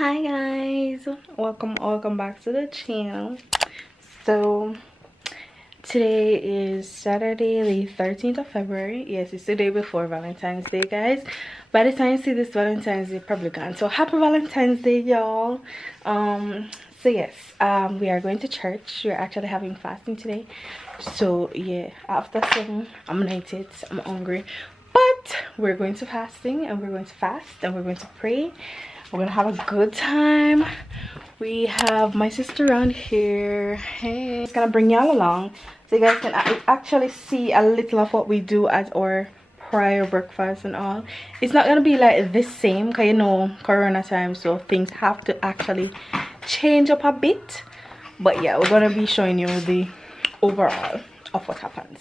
Hi guys, welcome back to the channel. So today is Saturday the 13th of February. Yes, it's the day before Valentine's Day, guys. By the time you see this, Valentine's Day probably gone, so happy Valentine's Day, y'all. So yes, we are going to church. We're actually having fasting today, so yeah, after 7 I'm gonna eat it. I'm hungry, but we're going to fasting and we're going to fast and we're going to pray. We're gonna have a good time. We have my sister around here. Hey, it's gonna bring y'all along so you guys can actually see a little of what we do at our prior breakfast and all. It's not gonna be like the same because you know corona time, so things have to actually change up a bit, but yeah, we're gonna be showing you the overall of what happens.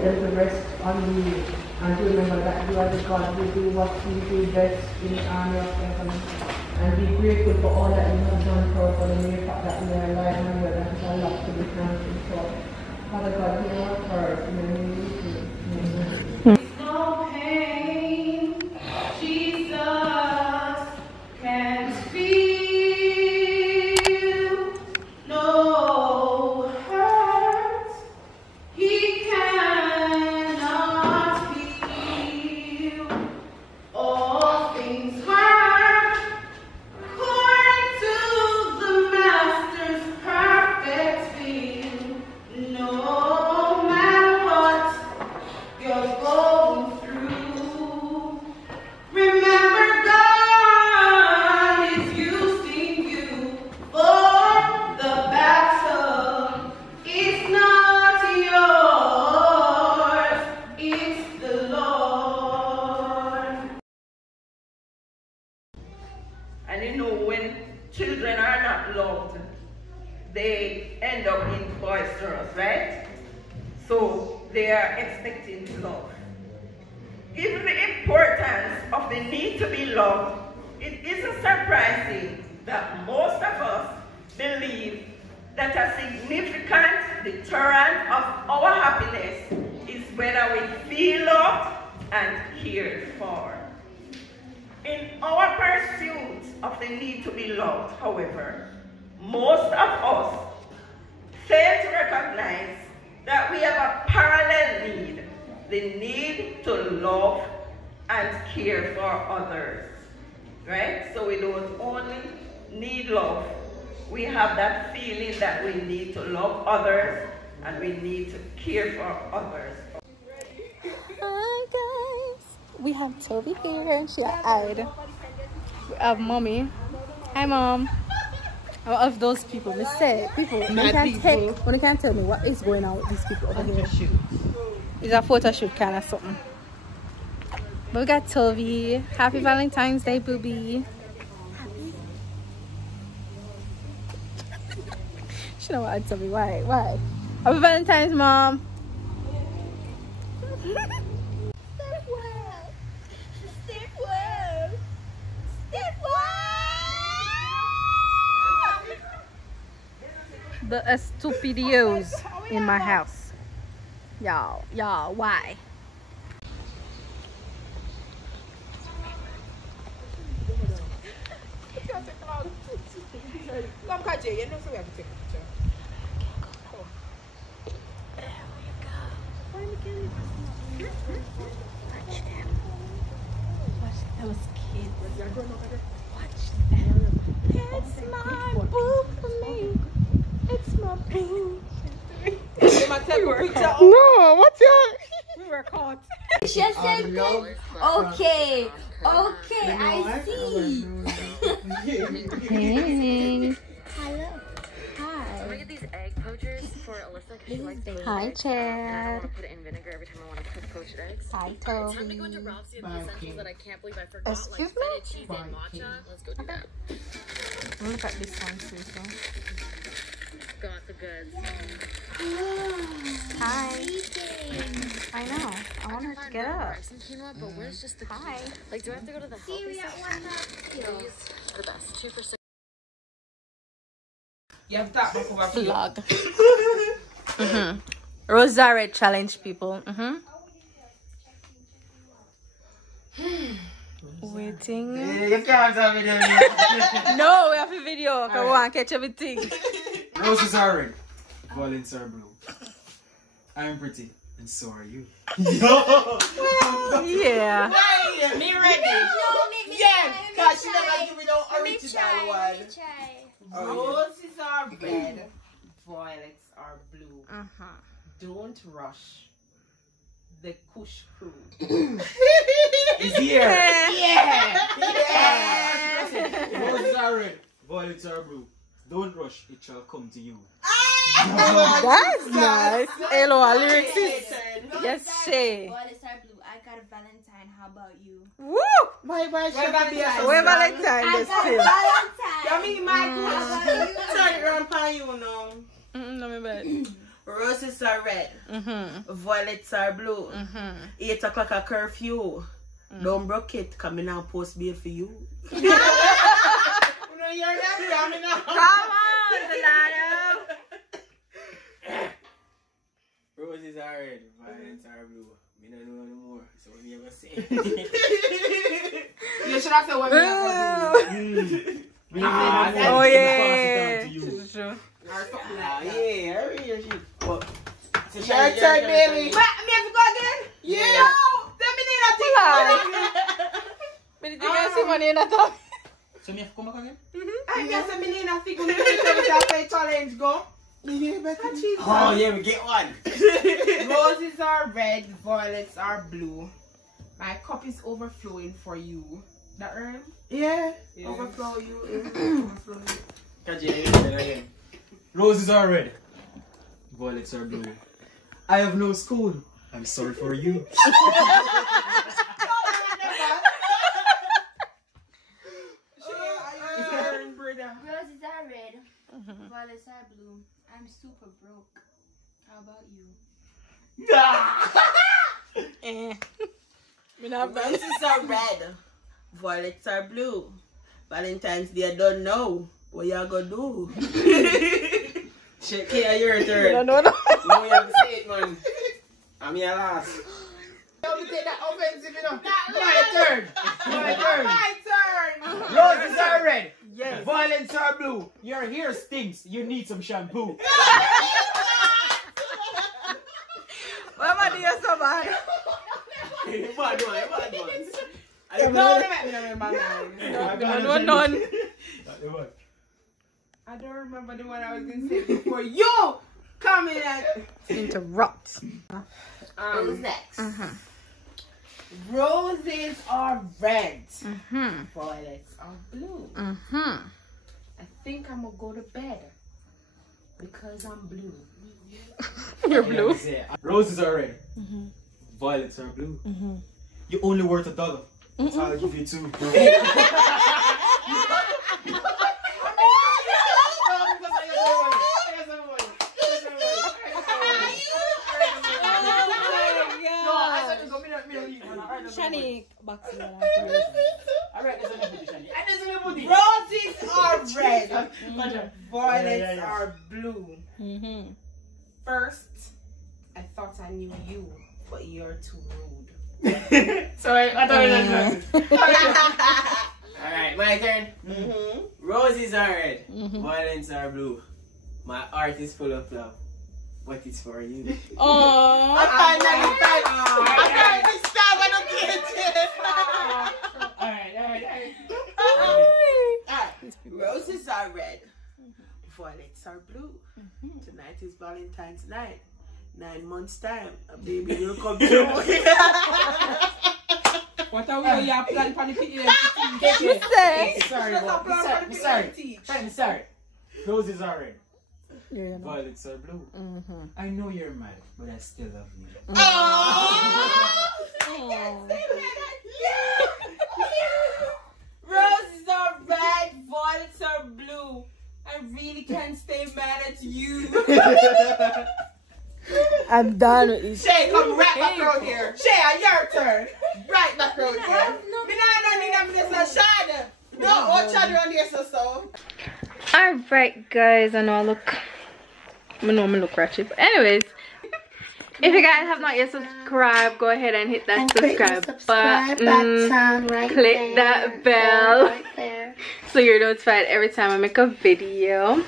There's a rest on you, and remember that you are the God who do what you do best in the army of heaven, and be grateful for all that you have done for us, for the mere fact that we are alive and well, that is a lot to be thankful for. Father God, hear our prayers in the name of Jesus. Amen. No pain, Jesus can't feel. And you know, when children are not loved, they end up being boisterous, right? So they are expecting love. Given the importance of the need to be loved, it isn't surprising that most of us believe that a significant deterrent of our happiness is whether we feel loved and cared for. In our pursuit of the need to be loved, however, most of us fail to recognize that we have a parallel need, the need to love and care for others, right? So we don't only need love, we have that feeling that we need to love others and we need to care for others. Hi guys, we have Toby here and she eyed. We have mommy. Hi mom. Of those people, they say people when you can't tell me what is going on with these people over here. It's a photo shoot kind of something. But we got Toby. Happy Valentine's Day, booby. She don't want Toby. Why? Happy Valentine's, mom. The stupidios in my house. Y'all, why? Come, Kaji, you know so we have to take a picture. Watch them. Watch those kids. Watch them. It's my boo for me. It's my boo. No, what's your? We were caught. Okay, I see. Hey. Hello. Hi. I'm gonna get these egg poachers for Alyssa because she likes them. Hi, Chad. I want to put it in vinegar every time I want to cook poached eggs. Hi, It's time to Toby. go into Ralph's and the essentials that I can't believe I forgot. Excuse like feta cheese and matcha. Let's go do that. Look at this one, too. Got the goods. Hi. I know. I want her to get up. Rice and quinoa, but where's just the Hi. Like, do I have to go to the healthy section? These are the best. 2 for 6. You have that back over Vlog. Rosary challenge, people. Waiting. You can't have it. No, we have a video. Come on, catch everything. Roses are red, violets are blue. I'm pretty, and so are you. Yeah. Me ready? Because she never give me no original one. Roses are red, violets are blue. Don't rush. The Kush crew. It's here. Yeah. Roses are red, violets are blue. Don't rush, it shall come to you. That's nice. Hello, lyrics is. Yes, Shay. Violets are blue. I got a Valentine. How about you? Woo! Where Where Valentine I is got a still. Valentine. I mean, my goodness. Turn it around for you now. No, me bad. Roses are red. Violets are blue. 8 o'clock a curfew. Don't broke it. Come in and post bail for you. No, you're not coming out. Come on, Delano. Roses are red, violets are blue. We don't know anymore, so we never say. You should have said what we have. Oh, yeah. True. Yeah, I read your shit. Your turn, baby. Me have to go again? Yeah. No, tell me nothing. But did you guys see money in that top? So me have to come back again? I guess I'm in a figure. Say challenge go. Yeah, better. Oh yeah, we get one. Roses are red, violets are blue. My cup is overflowing for you. That rhyme? Yeah. Overflow you. Overflow you. Catch it again. Roses are red, violets are blue. I have no school. I'm sorry for you. Roses are red. Violets are blue. I'm super broke. How about you? Roses are red, violets are blue. Valentine's Day, I don't know what y'all gonna do. Shakay, your turn. No. No, you have to say it, man. I'm your last. Don't take that offensive, you know. My turn. Roses are red, Yes. violets are blue. Your hair stinks. You need some shampoo. Why am I doing so bad? Bad one. None. I don't remember the one I was going to say before you come in and Interrupt. who's next? Roses are red. Violets are blue. I think I'm gonna go to bed because I'm blue. You're blue. Roses are red. Violets are blue. You only worth $1. So I'll give you 2. Shani, Roses are red. Violets are blue. First, I thought I knew you, but you're too rude. Sorry, I thought it was Alright, my turn. Roses are red. Violets are blue. My heart is full of love. But it's for you. Oh, I don't get it. Roses are red. Violets are blue. Tonight is Valentine's night. 9 months time, a baby will come true. What are we your plan for the PA? Sorry. Roses are red. Violets are blue. I know you're mad, but I still love you. Roses are red, violets are blue. I really can't stay mad at you. I'm done with this. Shay, come right back around here. Shay, your turn. Right back around here. No, watch out around here, so. Alright, guys, I know I look ratchet, but anyways, if you guys have not yet subscribed, go ahead and hit that subscribe button, click that bell right there, so you're notified every time I make a video.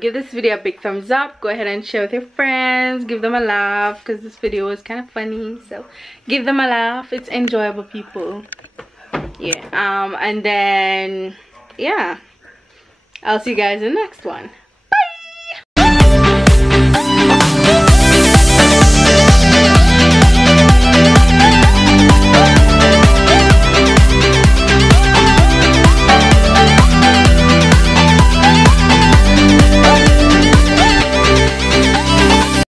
Give this video a big thumbs up. Go ahead and share with your friends, give them a laugh, because this video is kind of funny, so give them a laugh. It's enjoyable, people. Yeah. And then yeah, I'll see you guys in the next one.